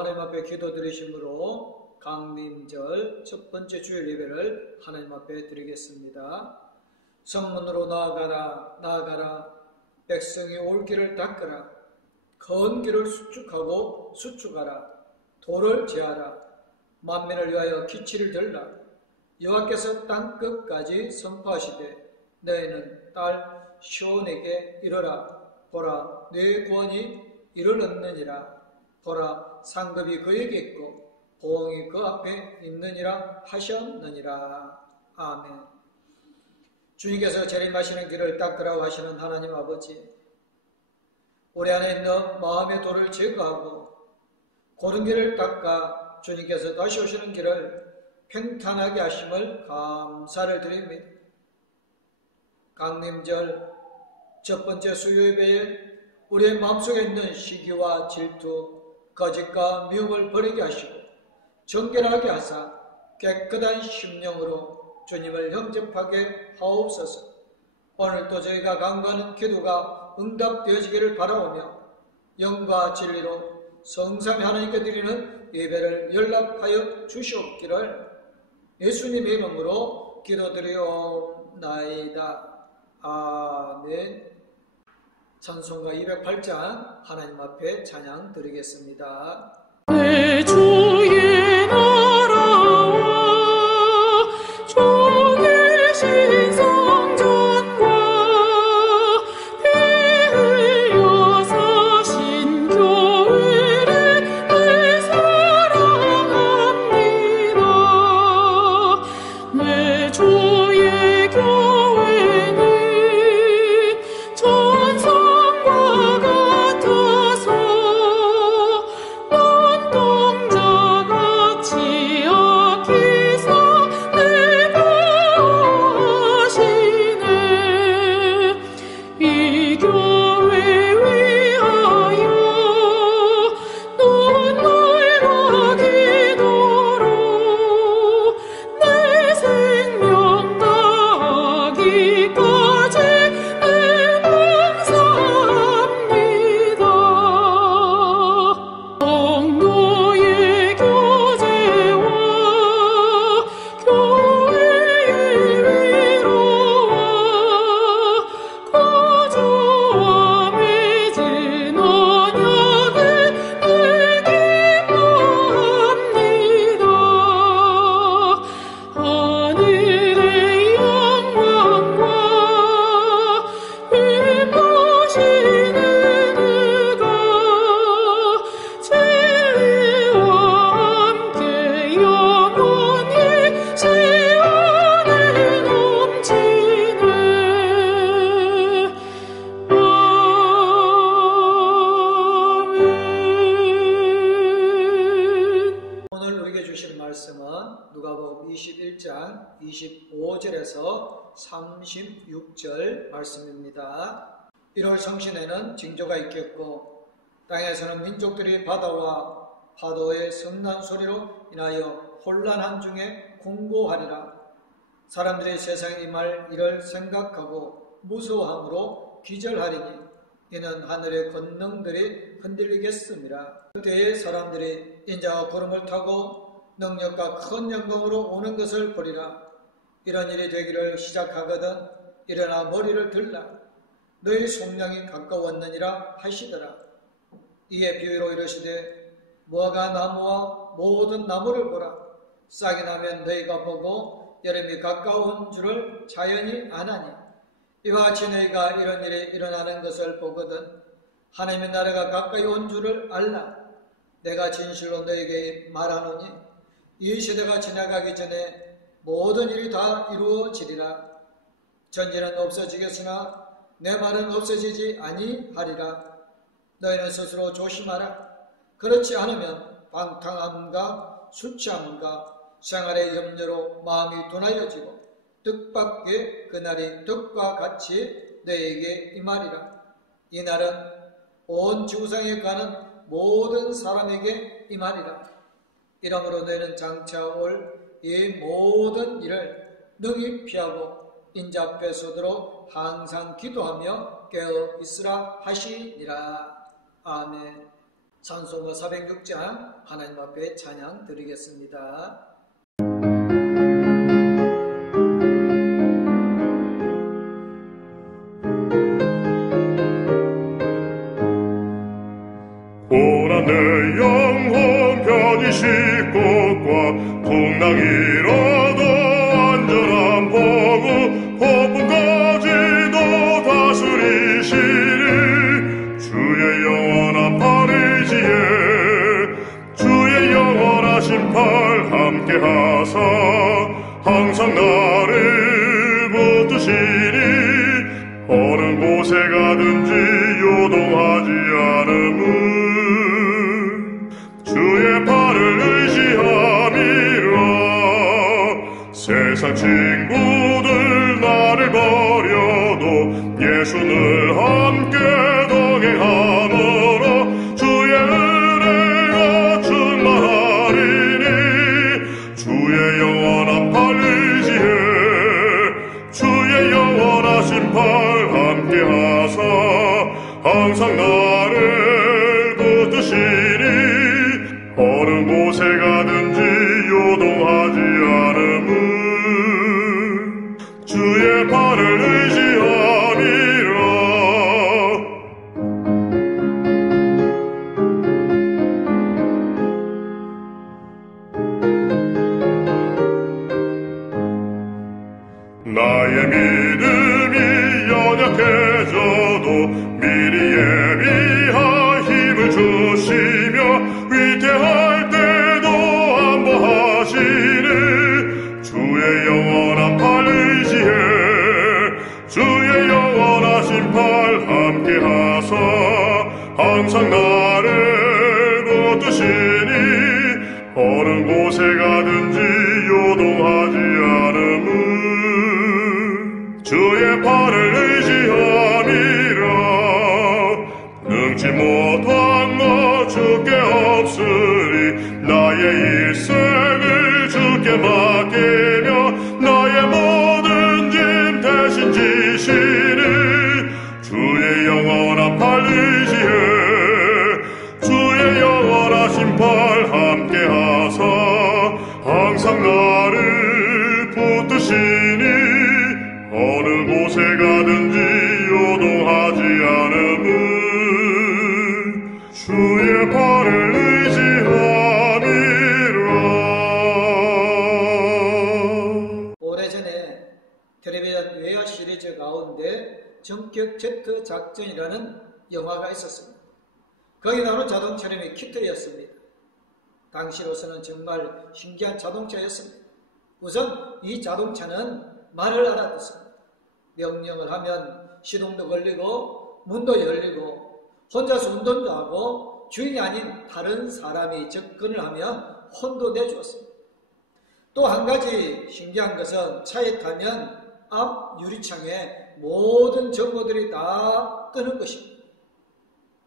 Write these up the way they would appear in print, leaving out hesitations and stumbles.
하나님 앞에 기도드리심으로 강림절 첫 번째 주일 예배를 하나님 앞에 드리겠습니다. 성문으로 나아가라 나아가라, 백성이 올 길을 닦으라, 거한 길을 수축하고 수축하라, 돌을 제하라, 만민을 위하여 기치를 들라. 여호와께서 땅 끝까지 선포하시되 너희는 딸 시온에게 이르라. 보라, 내 구원이 이르렀느니라. 보라, 상급이 그에게 있고 보응이 그 앞에 있느니라 하셨느니라. 아멘. 주님께서 재림하시는 길을 닦으라고 하시는 하나님 아버지, 우리 안에 있는 마음의 돌을 제거하고 고른 길을 닦아 주님께서 다시 오시는 길을 평탄하게 하심을 감사를 드립니다. 강림절 첫 번째 수요예배에 우리의 마음속에 있는 시기와 질투, 거짓과 미움을 버리게 하시고 정결하게 하사 깨끗한 심령으로 주님을 영접하게 하옵소서. 오늘도 저희가 간구하는 기도가 응답되어지기를 바라오며 영과 진리로 성삼위 하나님께 드리는 예배를 연락하여 주시옵기를 예수님의 이름으로 기도드리옵나이다. 아멘. 찬송가 208장 하나님 앞에 찬양 드리겠습니다. 내 주의 나라와 종의 신성전과 피 흘려 사신 교회를 내 사랑합니다. 내 주의 교회는 천성과 같아서 눈동자같이 아끼사 내 보호하시네. 이 교회 위하여 눈물과 기도로 내 생명 다하기까지 애봉사합니다. 성도의 교제와 교회의 위로와 거주와 맺은 언약을 기뻐합니다. 하늘의 영광과 힘보시는 의가 죄와 함께 영원히 시온에 넘치네. 아멘. 오늘 우리에게 주신 말씀은 누가복음 21장 25절에서 36절 말씀입니다. 1월 성신에는 징조가 있겠고 땅에서는 민족들이 바다와 파도의 성난 소리로 인하여 혼란한 중에 공고하리라. 사람들이 세상에 임할 일을 생각하고 무서워함으로 기절하리니 이는 하늘의 권능들이 흔들리겠습니다. 그때의 사람들이 인자와 구름을 타고 능력과 큰 영광으로 오는 것을 보리라. 이런 일이 되기를 시작하거든 일어나 머리를 들라. 너희 속량이 가까웠느니라 하시더라. 이에 비유로 이르시되 무화과 나무와 모든 나무를 보라. 싹이 나면 너희가 보고 여름이 가까운 줄을 자연히 아나니 이와 같이 너희가 이런 일이 일어나는 것을 보거든 하나님의 나라가 가까이 온 줄을 알라. 내가 진실로 너희에게 말하노니 이 시대가 지나가기 전에 모든 일이 다 이루어지리라. 전쟁은 없어지겠으나 내 말은 없어지지 아니하리라. 너희는 스스로 조심하라. 그렇지 않으면 방탕함과 수치함과 생활의 염려로 마음이 둔하여지고 뜻밖의 그날이 뜻과 같이 너희에게 임하리라. 이 날은 온 지구상에 가는 모든 사람에게 임하리라. 이러므로 너희는 장차 올 이 모든 일을 능히 피하고 인자 앞에 서도록 항상 기도하며 깨어 있으라 하시니라. 아멘. 찬송가 406장 하나님 앞에 찬양 드리겠습니다. 고난 내 영혼 편히 곳과 풍랑이라도 안전한 보고 폭풍까지도 다스리시니 주의 영원한 팔 의지에 주의 영원하신 팔 함께 하사 항상 나를 붙드시니 어느 곳에 가든지 요동하지 않음은 주의 팔을 의지함이라. 세상 친구들 나를 버려도 예수는 함께 동행하므로 주의 은혜가 충만하리니 주의 영원한 팔 의지해 주의 영원하신 팔 함께 하사 항상 나를 붙드시니 어느 곳에 가든지 요동하지 않음은 주의 팔을 의지함이라. 나의 믿음이 연약해져도 미리 예비한 힘을 주시며 위태할 때도 안보하시니 주의 영원한 팔 의지해 주의 영원하신 팔 함께 하사 항상 나를 붙드시니 어느 곳에 가든지 요동하지 않음은 주의 팔을 의지함이라. 능치 못한 것 주께 없으리 나의 일생을 주께 맡기며 나의 모든 짐 대신 지시니 주의 영원한 팔 의지해 주의 영원하신 팔 함께 하사 항상 나를 붙드시니 어느 곳에 가든지 요동하지 않음은 주의 팔을 의지함이라. 오래전에 텔레비전 외화 시리즈 가운데 전격 제트 작전이라는 영화가 있었습니다. 거기 나오는 자동차름이 키트였습니다. 당시로서는 정말 신기한 자동차였습니다. 우선 이 자동차는 말을 알아듣습니다. 명령을 하면 시동도 걸리고 문도 열리고 혼자서 운전도 하고 주인이 아닌 다른 사람이 접근을 하면 혼도 내주었습니다. 또 한 가지 신기한 것은 차에 타면 앞 유리창에 모든 정보들이 다 뜨는 것입니다.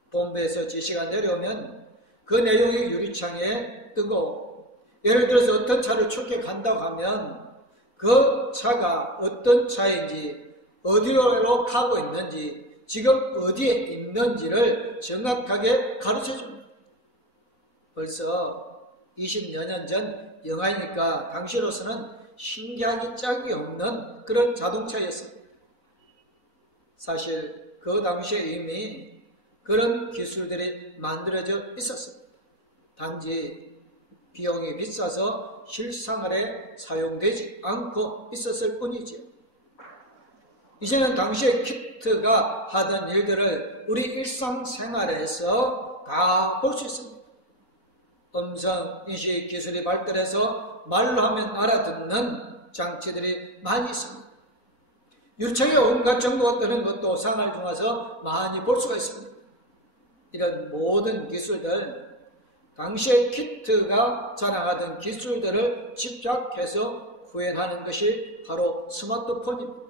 본부에서 지시가 내려오면 그 내용이 유리창에 뜨고, 예를 들어서 어떤 차를 출격한다고 하면 그 차가 어떤 차인지, 어디로 가고 있는지, 지금 어디에 있는지를 정확하게 가르쳐줍니다. 벌써 20여 년 전 영화이니까 당시로서는 신기하기 짝이 없는 그런 자동차였습니다. 사실 그 당시에 이미 그런 기술들이 만들어져 있었습니다. 단지 비용이 비싸서 실생활에 사용되지 않고 있었을 뿐이지요. 이제는 당시의 키트가 하던 일들을 우리 일상생활에서 다 볼 수 있습니다. 음성인식 기술이 발달해서 말로 하면 알아듣는 장치들이 많이 있습니다. 유리창에 온갖 정보가 뜨는 것도 생활 중에서 많이 볼 수가 있습니다. 이런 모든 기술들, 당시의 키트가 자랑하던 기술들을 집약해서 구현하는 것이 바로 스마트폰입니다.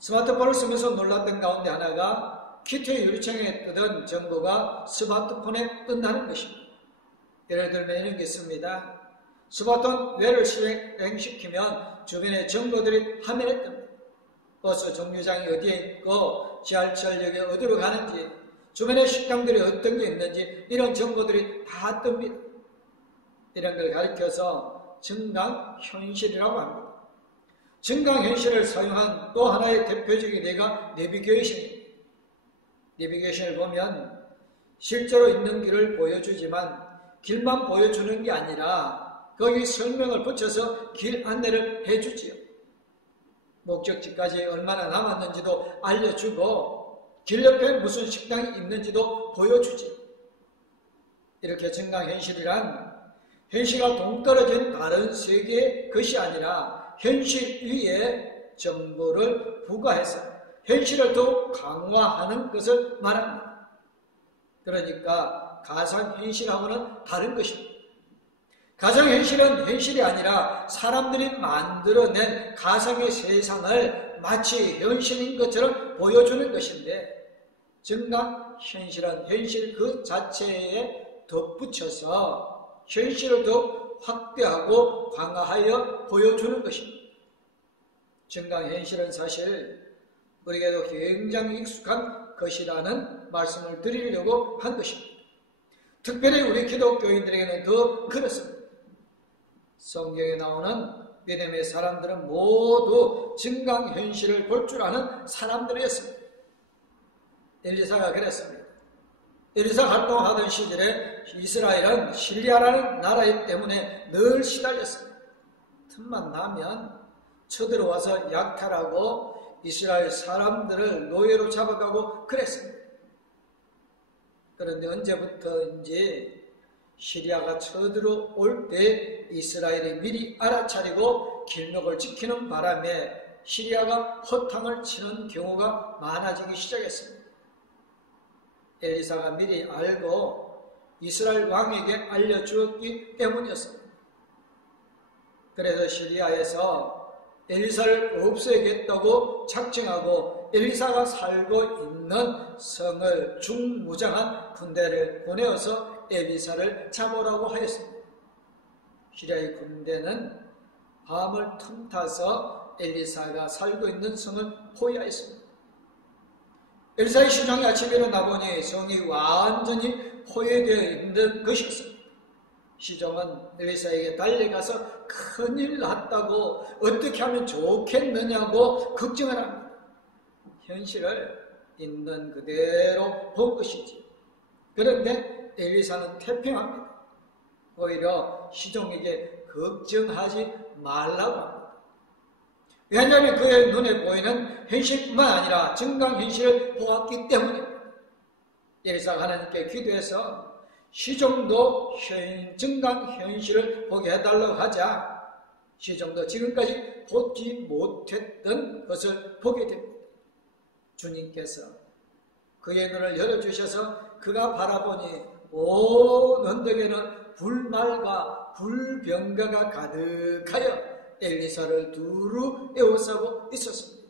스마트폰을 쓰면서 놀랐던 가운데 하나가 키트의 유리창에 뜨던 정보가 스마트폰에 뜬다는 것입니다. 예를 들면 이런 게 있습니다. 스마트폰 뇌를 실행시키면 주변의 정보들이 화면에 뜹니다. 버스 정류장이 어디에 있고 지하철역에 어디로 가는지, 주변의 식당들이 어떤 게 있는지 이런 정보들이 다 뜹니다. 이런 걸 가리켜서 증강현실이라고 합니다. 증강현실을 사용한 또 하나의 대표적인 예가 내비게이션입니다. 내비게이션을 보면 실제로 있는 길을 보여주지만 길만 보여주는 게 아니라 거기 설명을 붙여서 길 안내를 해주지요. 목적지까지 얼마나 남았는지도 알려주고 길 옆에 무슨 식당이 있는지도 보여주지. 이렇게 증강현실이란 현실과 동떨어진 다른 세계의 것이 아니라 현실 위에 정보를 부과해서 현실을 더욱 강화하는 것을 말합니다. 그러니까 가상현실하고는 다른 것입니다. 가상현실은 현실이 아니라 사람들이 만들어낸 가상의 세상을 마치 현실인 것처럼 보여주는 것인데, 증강현실은 현실 그 자체에 덧붙여서 현실을 더 확대하고 강화하여 보여주는 것입니다. 증강현실은 사실 우리에게도 굉장히 익숙한 것이라는 말씀을 드리려고 한 것입니다. 특별히 우리 기독교인들에게는 더 그렇습니다. 성경에 나오는 믿음의 사람들은 모두 증강현실을 볼 줄 아는 사람들이었습니다. 엘리사가 그랬습니다. 엘리사 활동하던 시절에 이스라엘은 시리아라는 나라이기 때문에 늘 시달렸습니다. 틈만 나면 쳐들어와서 약탈하고 이스라엘 사람들을 노예로 잡아가고 그랬습니다. 그런데 언제부터인지 시리아가 쳐들어올 때 이스라엘이 미리 알아차리고 길목을 지키는 바람에 시리아가 허탕을 치는 경우가 많아지기 시작했습니다. 엘리사가 미리 알고 이스라엘 왕에게 알려주었기 때문이었습니다. 그래서 시리아에서 엘리사를 없애겠다고 작정하고 엘리사가 살고 있는 성을 중무장한 군대를 보내어서 엘리사를 잡으라고 하였습니다. 시리아의 군대는 밤을 틈타서 엘리사가 살고 있는 성을 포위하였습니다. 엘리사의 시종이 아침에 일어나 보니 성이 완전히 포위되어 있는 것이었습니다. 시종은 엘리사에게 달려가서 큰일 났다고 어떻게 하면 좋겠느냐고 걱정을 합니다. 현실을 있는 그대로 본 것이지. 그런데 엘리사는 태평합니다. 오히려 시종에게 걱정하지 말라고 합니다. 왜냐하면 그의 눈에 보이는 현실뿐만 아니라 증강현실을 보았기 때문입니다. 엘리사가 하나님께 기도해서 시종도 증강현실을 보게 해달라고 하자 시종도 지금까지 보지 못했던 것을 보게 됩니다. 주님께서 그의 눈을 열어주셔서 그가 바라보니 온 언덕에는 불말과 불병가가 가득하여 엘리사를 두루 에워싸고 있었습니다.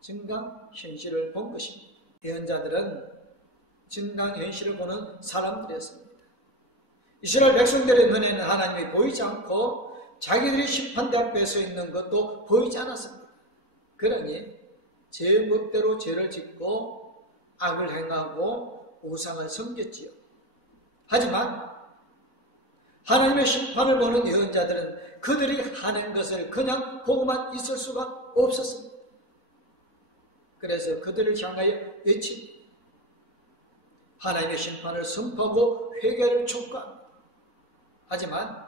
증강현실을 본 것입니다. 예언자들은 증강현실을 보는 사람들이었습니다. 이스라엘 백성들의 눈에는 하나님이 보이지 않고 자기들이 심판대 앞에 서 있는 것도 보이지 않았습니다. 그러니 제 멋대로 죄를 짓고 악을 행하고 우상을 섬겼지요. 하지만 하나님의 심판을 보는 예언자들은 그들이 하는 것을 그냥 보고만 있을 수가 없었습니다. 그래서 그들을 향하여 외칩니다. 하나님의 심판을 선포하고 회개를 촉구합니다. 하지만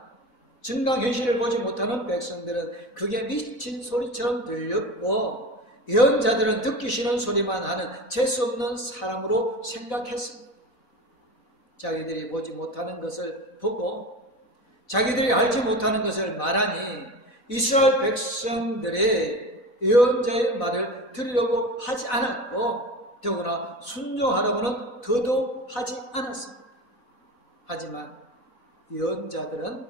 증강현실을 보지 못하는 백성들은 그게 미친 소리처럼 들렸고 예언자들은 듣기 싫은 소리만 하는 재수없는 사람으로 생각했습니다. 자기들이 보지 못하는 것을 보고 자기들이 알지 못하는 것을 말하니 이스라엘 백성들의 예언자의 말을 들으려고 하지 않았고 더구나 순종하려고는 더더욱 하지 않았습니다. 하지만 예언자들은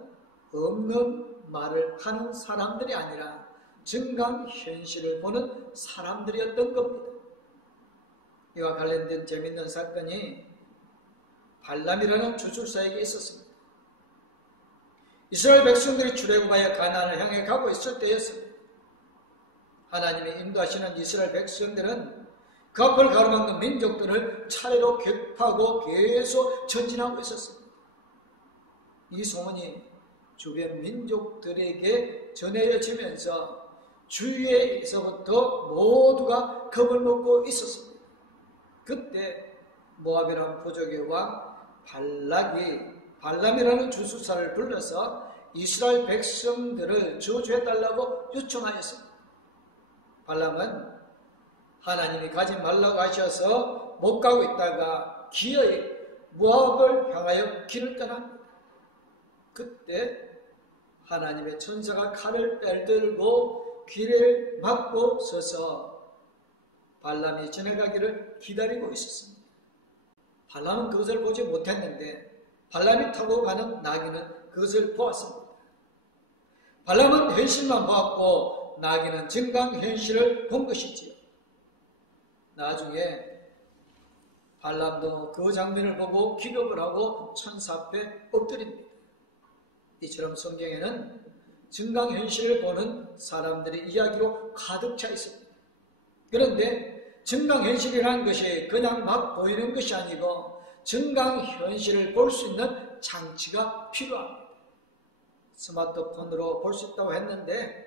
없는 말을 하는 사람들이 아니라 증강현실을 보는 사람들이었던 겁니다. 이와 관련된 재미있는 사건이 발람이라는 주술사에게 있었습니다. 이스라엘 백성들이 출애굽하여 가나안을 향해 가고 있을 때였습니다. 하나님이 인도하시는 이스라엘 백성들은 그 앞을 가로막는 민족들을 차례로 격파하고 계속 전진하고 있었습니다. 이 소문이 주변 민족들에게 전해지면서 주위에서부터 모두가 겁을 먹고 있었습니다. 그때 모압이라는 부족의 왕 발람이라는 주수사를 불러서 이스라엘 백성들을 저주해달라고 요청하였습니다. 발람은 하나님이 가지 말라고 하셔서 못 가고 있다가 기어이 모압을 향하여 길을 떠납니다. 그때 하나님의 천사가 칼을 빼들고 길을 막고 서서 발람이 지나가기를 기다리고 있었습니다. 발람은 그것을 보지 못했는데 발람이 타고 가는 나귀는 그것을 보았습니다. 발람은 현실만 보았고 나귀는 증강현실을 본 것이지요. 나중에 발람도 그 장면을 보고 기겁을 하고 천사 앞에 엎드립니다. 이처럼 성경에는 증강현실을 보는 사람들의 이야기로 가득 차 있습니다. 그런데 증강현실이라는 것이 그냥 막 보이는 것이 아니고 증강현실을 볼 수 있는 장치가 필요합니다. 스마트폰으로 볼 수 있다고 했는데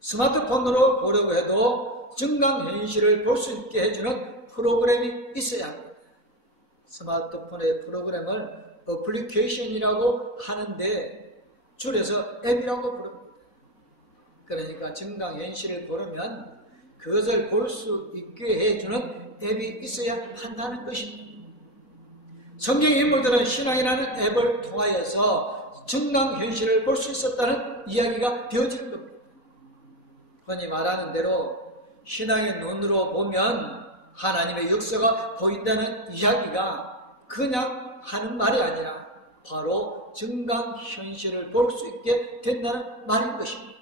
스마트폰으로 보려고 해도 증강현실을 볼 수 있게 해주는 프로그램이 있어야 합니다. 스마트폰의 프로그램을 어플리케이션이라고 하는데 줄여서 앱이라고 부릅니다. 그러니까 증강현실을 보려면 그것을 볼 수 있게 해주는 앱이 있어야 한다는 것입니다. 성경 인물들은 신앙이라는 앱을 통하여서 증강현실을 볼 수 있었다는 이야기가 되어지는 겁니다. 흔히 말하는 대로 신앙의 눈으로 보면 하나님의 역사가 보인다는 이야기가 그냥 하는 말이 아니라 바로 증강현실을 볼 수 있게 된다는 말인 것입니다.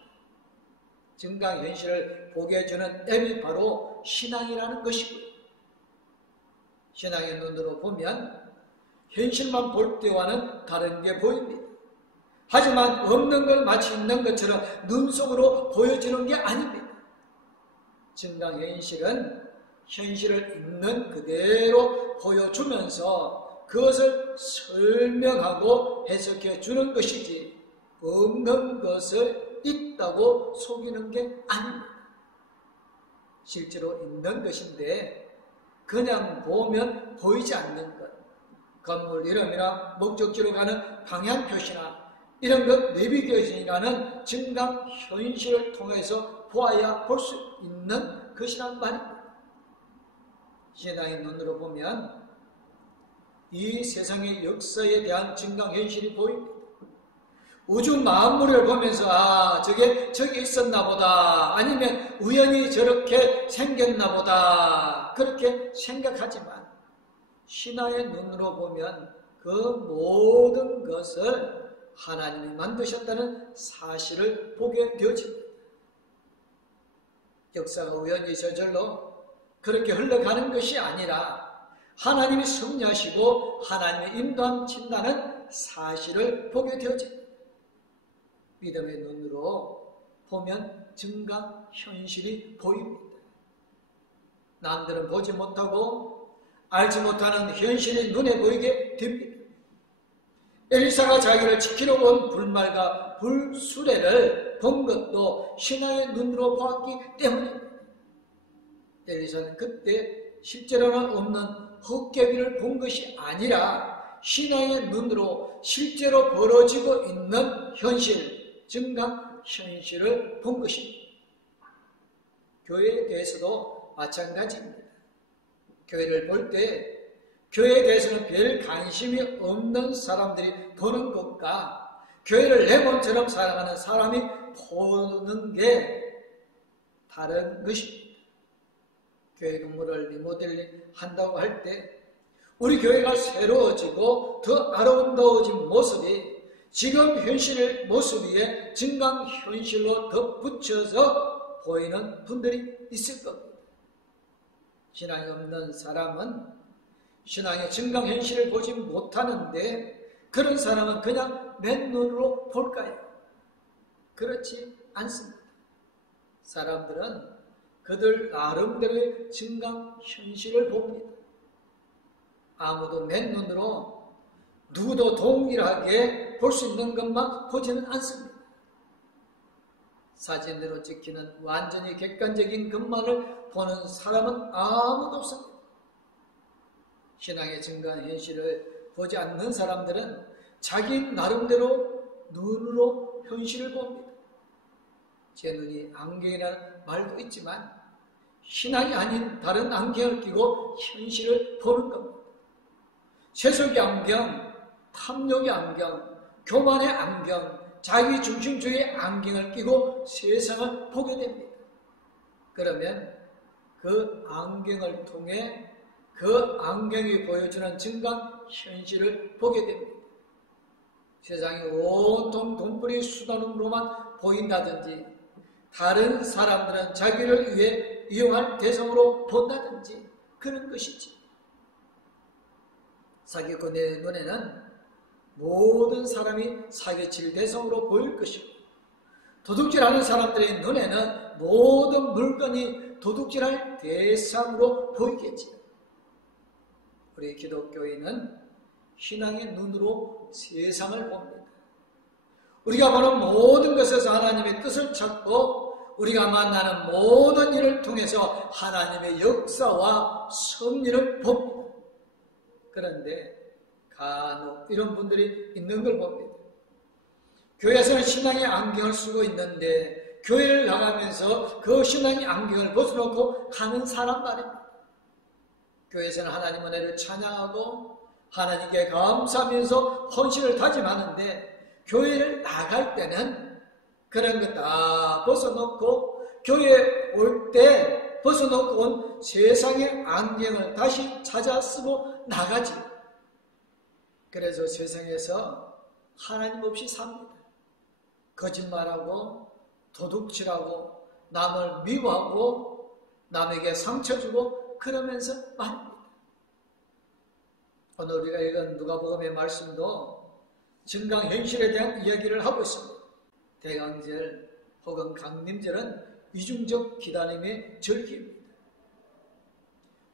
증강현실을 보게 해주는 앱이 바로 신앙이라는 것이고요. 신앙의 눈으로 보면 현실만 볼 때와는 다른 게 보입니다. 하지만 없는 걸 마치 있는 것처럼 눈 속으로 보여지는 게 아닙니다. 증강현실은 현실을 있는 그대로 보여주면서 그것을 설명하고 해석해 주는 것이지 없는 것을 있다고 속이는 게 아닙니다. 실제로 있는 것인데 그냥 보면 보이지 않는 것, 건물 이름이나 목적지로 가는 방향표시나 이런 것 내비게이션이라는 증강현실을 통해서 보아야 볼 수 있는 것이란 말입니다. 신앙의 눈으로 보면 이 세상의 역사에 대한 증강현실이 보입니다. 우주 만물을 보면서 저게 있었나 보다, 아니면 우연히 저렇게 생겼나 보다 그렇게 생각하지만 신앙의 눈으로 보면 그 모든 것을 하나님이 만드셨다는 사실을 보게 되어집니다. 역사가 우연히 저절로 그렇게 흘러가는 것이 아니라 하나님이 섭리하시고 하나님의 인도하신다는 사실을 보게 되어집니다. 믿음의 눈으로 보면 증강현실이 보입니다. 남들은 보지 못하고 알지 못하는 현실이 눈에 보이게 됩니다. 엘리사가 자기를 지키러 온 불말과 불수레를 본 것도 신앙의 눈으로 보았기 때문입니다. 엘리사는 그때 실제로는 없는 헛개비를 본 것이 아니라 신앙의 눈으로 실제로 벌어지고 있는 현실, 증강현실을 본 것입니다. 교회에 대해서도 마찬가지입니다. 교회를 볼 때 교회에 대해서는 별 관심이 없는 사람들이 보는 것과 교회를 레몬처럼 살아가는 사람이 보는 게 다른 것입니다. 교회 건물을 리모델링 한다고 할 때 우리 교회가 새로워지고 더 아름다워진 모습이 지금 현실의 모습 위에 증강현실로 덧붙여서 보이는 분들이 있을 겁니다. 신앙이 없는 사람은 신앙의 증강현실을 보지 못하는데 그런 사람은 그냥 맨눈으로 볼까요? 그렇지 않습니다. 사람들은 그들 나름대로의 증강 현실을 봅니다. 아무도 맨눈으로 누구도 동일하게 볼 수 있는 것만 보지는 않습니다. 사진으로 찍히는 완전히 객관적인 것만을 보는 사람은 아무도 없습니다. 신앙의 증강 현실을 보지 않는 사람들은 자기 나름대로 눈으로 현실을 봅니다. 제 눈이 안경이라는 말도 있지만 신앙이 아닌 다른 안경을 끼고 현실을 보는 겁니다. 세속의 안경, 탐욕의 안경, 교만의 안경, 자기중심주의의 안경을 끼고 세상을 보게 됩니다. 그러면 그 안경을 통해 그 안경이 보여주는 증강 현실을 보게 됩니다. 세상이 온통 돈벌이 수단으로만 보인다든지 다른 사람들은 자기를 위해 이용할 대상으로 본다든지 그런 것이지. 사기꾼의 눈에는 모든 사람이 사기칠 대상으로 보일 것이고 도둑질하는 사람들의 눈에는 모든 물건이 도둑질할 대상으로 보이겠지. 우리 기독교인은 신앙의 눈으로 세상을 봅니다. 우리가 보는 모든 것에서 하나님의 뜻을 찾고 우리가 만나는 모든 일을 통해서 하나님의 역사와 섭리를 봅니다. 그런데 간혹 이런 분들이 있는 걸 봅니다. 교회에서는 신앙의 안경을 쓰고 있는데 교회를 나가면서 그 신앙의 안경을 벗어놓고 가는 사람 말입니다. 교회에서는 하나님 은혜를 찬양하고 하나님께 감사하면서 헌신을 다짐하는데 교회를 나갈 때는 그런 것 다 벗어놓고 교회에 올 때 벗어놓고 온 세상의 안경을 다시 찾아 쓰고 나가지. 그래서 세상에서 하나님 없이 삽니다. 거짓말하고 도둑질하고 남을 미워하고 남에게 상처 주고 그러면서 말입니다. 오늘 우리가 읽은 누가복음의 말씀도 증강 현실에 대한 이야기를 하고 있습니다. 대강절 혹은 강림절은 이중적 기다림의 절기입니다.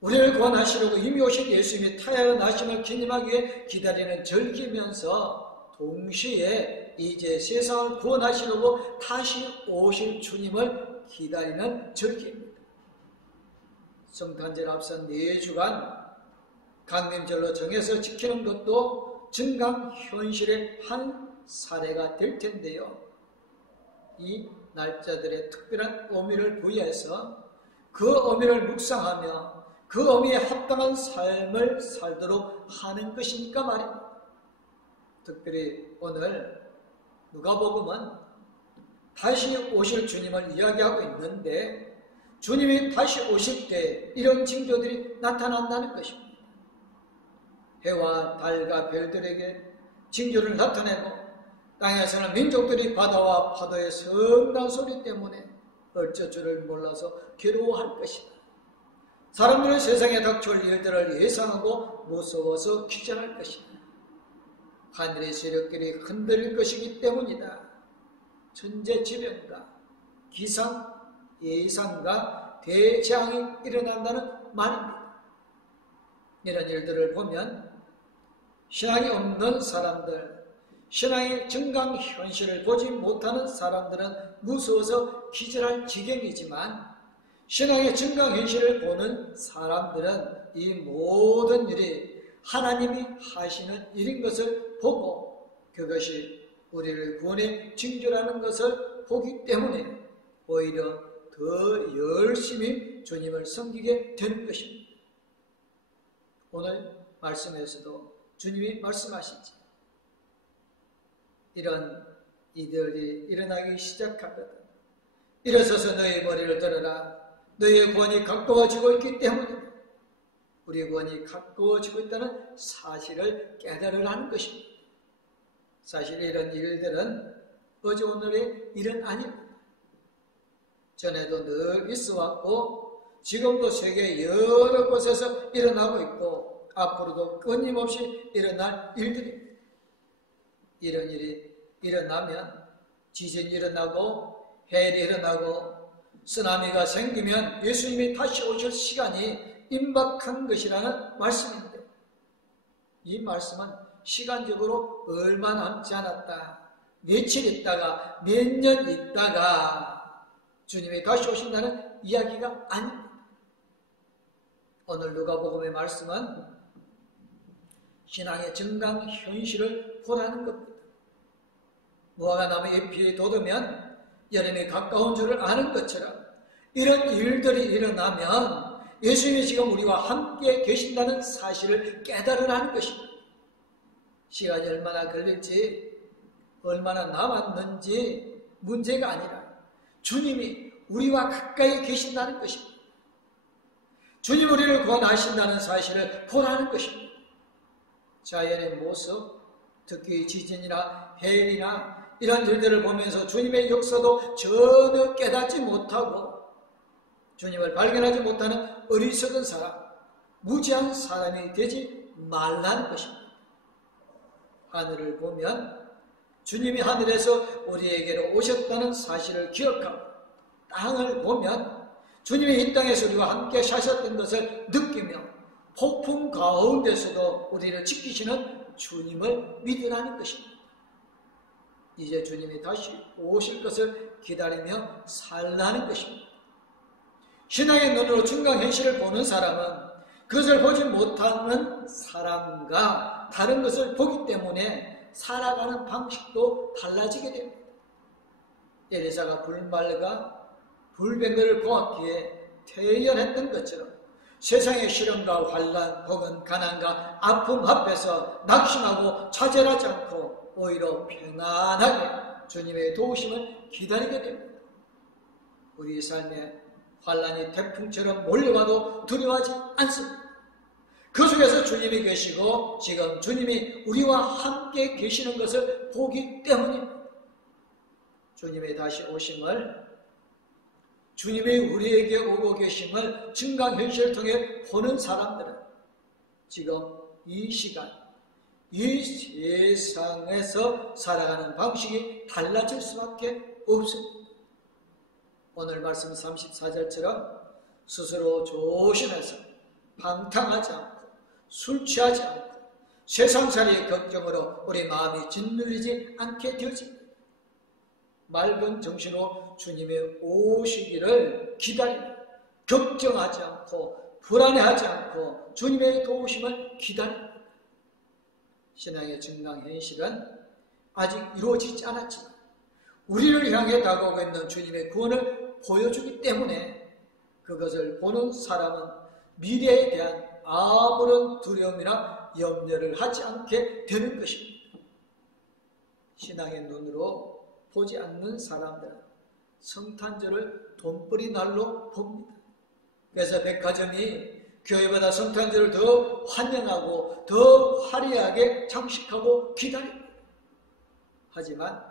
우리를 구원하시려고 이미 오신 예수님이 타협의 나심을 기념하기 위해 기다리는 절기면서 동시에 이제 세상을 구원하시려고 다시 오실 주님을 기다리는 절기입니다. 성탄절 앞선 4주간 강림절로 정해서 지키는 것도 증강 현실의 한 사례가 될 텐데요. 이 날짜들의 특별한 의미를 부여해서 그 의미를 묵상하며 그 의미에 합당한 삶을 살도록 하는 것이니까 말입니다. 특별히 오늘 누가복음은 다시 오실 주님을 이야기하고 있는데 주님이 다시 오실 때 이런 징조들이 나타난다는 것입니다. 해와 달과 별들에게 징조를 나타내고 땅에서는 민족들이 바다와 파도의 성난 소리 때문에 어쩔 줄을 몰라서 괴로워할 것이다. 사람들은 세상에 닥쳐올 일들을 예상하고 무서워서 기절할 것이다. 하늘의 세력들이 흔들릴 것이기 때문이다. 천재지변과 기상, 예상과 대재앙이 일어난다는 말입니다. 이런 일들을 보면 신앙이 없는 사람들, 신앙의 증강 현실을 보지 못하는 사람들은 무서워서 기절할 지경이지만 신앙의 증강 현실을 보는 사람들은 이 모든 일이 하나님이 하시는 일인 것을 보고 그것이 우리를 구원의 징조라는 것을 보기 때문에 오히려 더 열심히 주님을 섬기게 되는 것입니다. 오늘 말씀에서도 주님이 말씀하시지. 이런 이들이 일어나기 시작하거든. 일어서서 너의 머리를 들어라. 너의 구원이 가까워지고 있기 때문에 우리의 구원이 가까워지고 있다는 사실을 깨달으라는 것입니다. 사실 이런 일들은 어제 오늘의 일은 아닙니다. 전에도 늘 있어왔고 지금도 세계 여러 곳에서 일어나고 있고 앞으로도 끊임없이 일어날 일들입니다. 이런 일이 일어나면 지진이 일어나고 해일이 일어나고 쓰나미가 생기면 예수님이 다시 오실 시간이 임박한 것이라는 말씀인데, 이 말씀은 시간적으로 얼마 남지 않았다, 며칠 있다가 몇 년 있다가 주님이 다시 오신다는 이야기가 아닙니다. 오늘 누가복음의 말씀은 신앙의 증강 현실을 보라는 겁니다. 무화과 나무 잎이 돋으면 여름이 가까운 줄을 아는 것처럼 이런 일들이 일어나면 예수님이 지금 우리와 함께 계신다는 사실을 깨달으라는 것입니다. 시간이 얼마나 걸릴지, 얼마나 남았는지 문제가 아니라 주님이 우리와 가까이 계신다는 것입니다. 주님 우리를 구원하신다는 사실을 보라는 것입니다. 자연의 모습, 특히 지진이나 해일이나 이런 일들을 보면서 주님의 역사도 전혀 깨닫지 못하고 주님을 발견하지 못하는 어리석은 사람, 무지한 사람이 되지 말라는 것입니다. 하늘을 보면 주님이 하늘에서 우리에게로 오셨다는 사실을 기억하고, 땅을 보면 주님이 이 땅에서 우리와 함께 사셨던 것을 느끼며 폭풍 가운데서도 우리를 지키시는 주님을 믿으라는 것입니다. 이제 주님이 다시 오실 것을 기다리며 살라는 것입니다. 신앙의 눈으로 증강 현실을 보는 사람은 그것을 보지 못하는 사람과 다른 것을 보기 때문에 살아가는 방식도 달라지게 됩니다. 엘리사가 불말과 불뱀을 보았기에 태연했던 것처럼 세상의 시련과 환난 혹은 가난과 아픔 앞에서 낙심하고 좌절하지 않고 오히려 편안하게 주님의 도우심을 기다리게 됩니다. 우리 삶에 환난이 태풍처럼 몰려와도 두려워하지 않습니다. 그 속에서 주님이 계시고 지금 주님이 우리와 함께 계시는 것을 보기 때문입니다. 주님의 다시 오심을, 주님이 우리에게 오고 계심을 증강현실을 통해 보는 사람들은 지금 이 시간, 이 세상에서 살아가는 방식이 달라질 수밖에 없습니다. 오늘 말씀 34절처럼 스스로 조심해서 방탕하지 않고 술 취하지 않고 세상살이의 걱정으로 우리 마음이 짓눌리지 않게 되어집니다. 맑은 정신으로 주님의 오시기를 기다리며 걱정하지 않고 불안해하지 않고 주님의 도우심을 기다립니다. 신앙의 증강 현실은 아직 이루어지지 않았지만 우리를 향해 다가오고 있는 주님의 구원을 보여주기 때문에 그것을 보는 사람은 미래에 대한 아무런 두려움이나 염려를 하지 않게 되는 것입니다. 신앙의 눈으로 보지 않는 사람들은 성탄절을 돈벌이 날로 봅니다. 그래서 백화점이 교회보다 성탄절을 더 환영하고 더 화려하게 장식하고 기다립니다. 하지만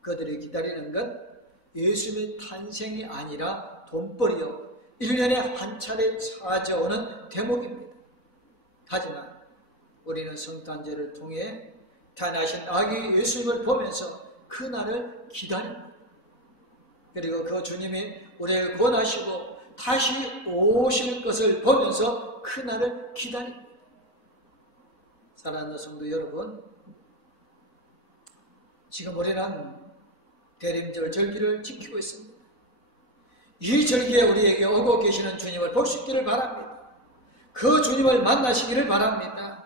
그들이 기다리는 건 예수님의 탄생이 아니라 돈벌이요, 1년에 한 차례 찾아오는 대목입니다. 하지만 우리는 성탄절을 통해 태어나신 아기 예수님을 보면서 그 날을 기다립니다. 그리고 그 주님이 우리를 구원하시고 다시 오실 것을 보면서 그 날을 기다립니다. 사랑하는 성도 여러분, 지금 우리는 대림절 절기를 지키고 있습니다. 이 절기에 우리에게 오고 계시는 주님을 볼 수 있기를 바랍니다. 그 주님을 만나시기를 바랍니다.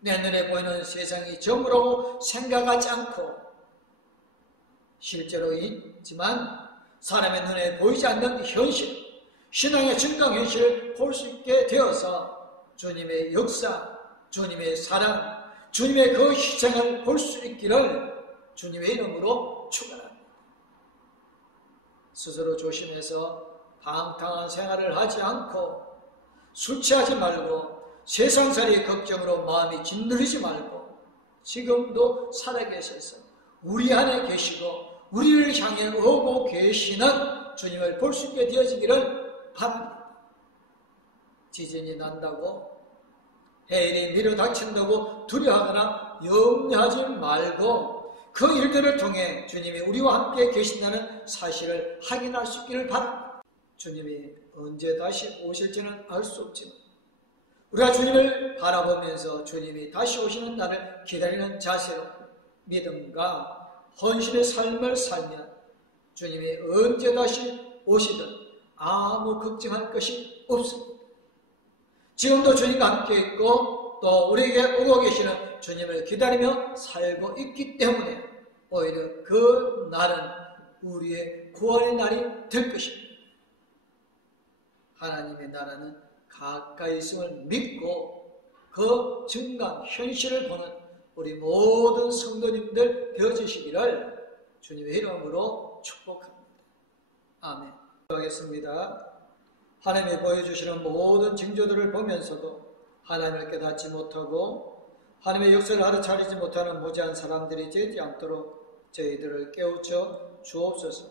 내 눈에 보이는 세상이 저물고 생각하지 않고 실제로 있지만 사람의 눈에 보이지 않는 현실, 신앙의 증강 현실을 볼 수 있게 되어서 주님의 역사, 주님의 사랑, 주님의 그 희생을 볼 수 있기를 주님의 이름으로 축원합니다. 스스로 조심해서 방탕한 생활을 하지 않고 술 취하지 말고 세상살이의 걱정으로 마음이 짓누르지 말고 지금도 살아계셔서 우리 안에 계시고 우리를 향해 오고 계시는 주님을 볼 수 있게 되어지기를 바랍니다. 지진이 난다고 해일이 밀어닥친다고 두려워하거나 염려하지 말고 그 일들을 통해 주님이 우리와 함께 계신다는 사실을 확인할 수 있기를 바랍니다. 주님이 언제 다시 오실지는 알 수 없지만 우리가 주님을 바라보면서 주님이 다시 오시는 날을 기다리는 자세로 믿음과 헌신의 삶을 살면 주님이 언제 다시 오시든 아무 걱정할 것이 없습니다. 지금도 주님과 함께 있고 또 우리에게 오고 계시는 주님을 기다리며 살고 있기 때문에 오히려 그 날은 우리의 구원의 날이 될 것입니다. 하나님의 나라는 가까이 있음을 믿고 그 증강 현실을 보는 우리 모든 성도님들 되어주시기를 주님의 이름으로 축복합니다. 아멘. 기도하겠습니다. 하나님이 보여주시는 모든 징조들을 보면서도 하나님을 깨닫지 못하고 하나님의 역사를 알아차리지 못하는 무지한 사람들이 되지 않도록 저희들을 깨우쳐 주옵소서.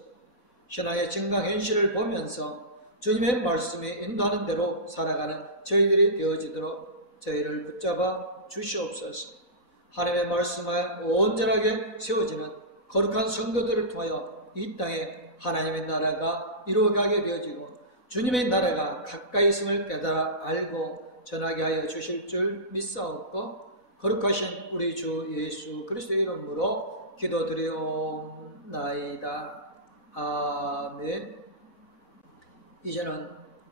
신앙의 증강 현실을 보면서 주님의 말씀이 인도하는 대로 살아가는 저희들이 되어지도록 저희를 붙잡아 주시옵소서. 하나님의 말씀에 온전하게 세워지는 거룩한 성도들을 통하여 이 땅에 하나님의 나라가 이루어가게 되어지고 주님의 나라가 가까이 있음을 깨달아 알고 전하게 하여 주실 줄 믿사옵고 거룩하신 우리 주 예수 그리스도의 이름으로 기도드리옵나이다. 아멘. 이제는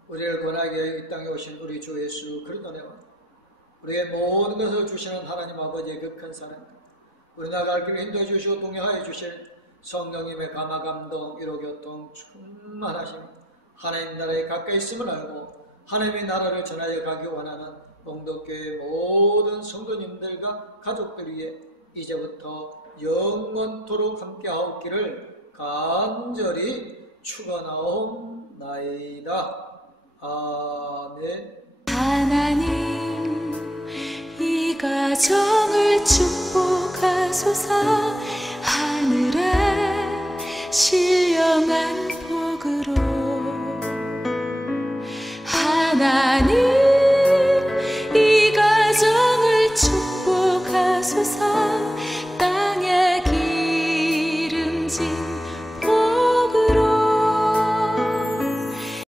우리를 권하게 이 땅에 오신 우리 주 예수 그리스도의 우리의 모든 것을 주시는 하나님 아버지의 그 큰 사랑, 우리 나갈 길을 인도해 주시고 동행하여 주실 성령님의 감화 감동 위로 교통 충만하심, 하나님 나라에 가까이 있음을 알고 하나님의 나라를 전하여 가기 원하는 동덕교회의 모든 성도님들과 가족들 위해 이제부터 영원토록 함께하옵기를 간절히 축원하옵나이다. 아멘. 하나님 이 가정을 축복하소서. 하늘에 신령한 복으로 하나님